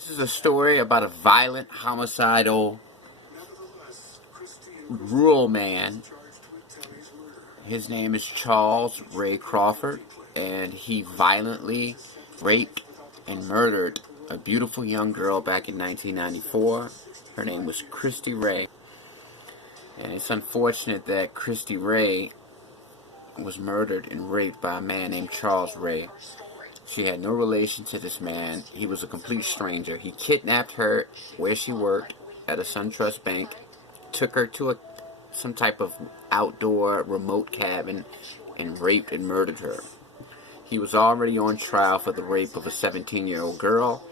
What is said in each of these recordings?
This is a story about a violent, homicidal, rural man. His name is Charles Ray Crawford, and he violently raped and murdered a beautiful young girl back in 1994. Her name was Christy Ray. And it's unfortunate that Christy Ray was murdered and raped by a man named Charles Ray. She had no relation to this man. He was a complete stranger. He kidnapped her where she worked at a SunTrust bank, took her to some type of outdoor remote cabin, and raped and murdered her. He was already on trial for the rape of a 17-year-old girl,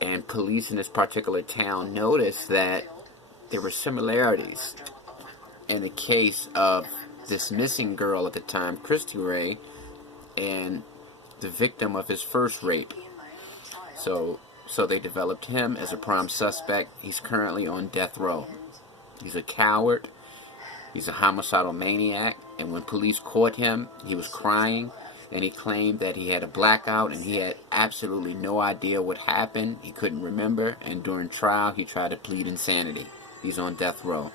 and police in this particular town noticed that there were similarities in the case of this missing girl at the time, Christy Ray, and the victim of his first rape. So they developed him as a prime suspect. He's currently on death row. He's a coward. He's a homicidal maniac. And when police caught him, he was crying, and he claimed that he had a blackout and he had absolutely no idea what happened. He couldn't remember, and during trial he tried to plead insanity. He's on death row.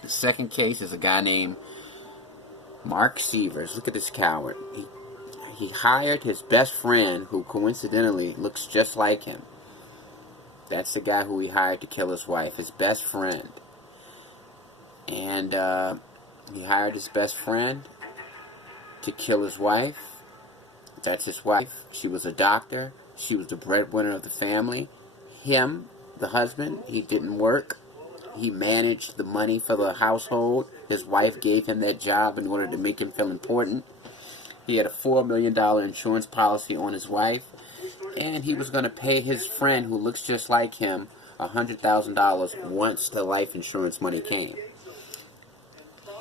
The second case is a guy named Mark Sievers. Look at this coward. He hired his best friend, who coincidentally looks just like him. That's the guy who he hired to kill his wife, his best friend. And he hired his best friend to kill his wife. That's his wife. She was a doctor. She was the breadwinner of the family. Him, the husband, he didn't work. He managed the money for the household. His wife gave him that job in order to make him feel important. He had a $4 million insurance policy on his wife, and he was going to pay his friend, who looks just like him, $100,000 once the life insurance money came.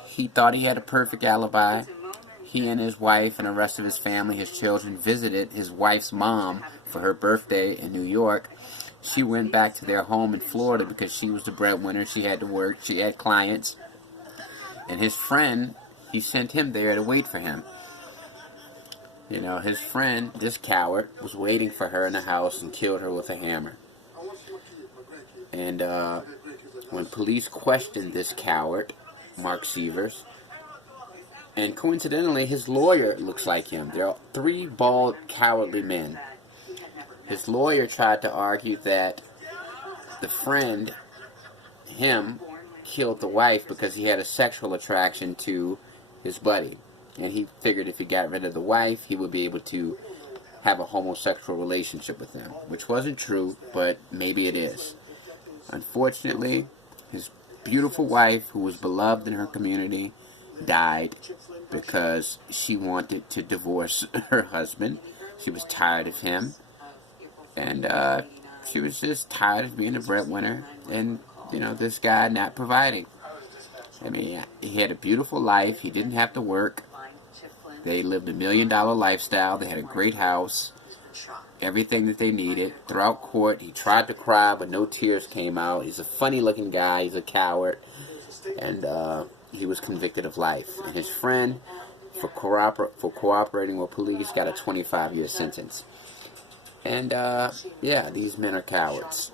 He thought he had a perfect alibi. He and his wife and the rest of his family, his children, visited his wife's mom for her birthday in New York. She went back to their home in Florida because she was the breadwinner. She had to work. She had clients. And his friend, he sent him there to wait for him. You know, his friend, this coward, was waiting for her in the house and killed her with a hammer. And when police questioned this coward, Mark Sievers, and coincidentally, his lawyer looks like him. There are three bald, cowardly men. His lawyer tried to argue that the friend, him, killed the wife because he had a sexual attraction to his buddy. And he figured if he got rid of the wife, he would be able to have a homosexual relationship with them. Which wasn't true, but maybe it is. Unfortunately, his beautiful wife, who was beloved in her community, died because she wanted to divorce her husband. She was tired of him. And she was just tired of being a breadwinner and, you know, this guy not providing. I mean, he had a beautiful life. He didn't have to work. They lived a $1 million lifestyle. They had a great house. Everything that they needed. Throughout court, he tried to cry, but no tears came out. He's a funny-looking guy. He's a coward. And he was convicted of life. And his friend, for cooperating with police, got a 25-year sentence. And, yeah, these men are cowards.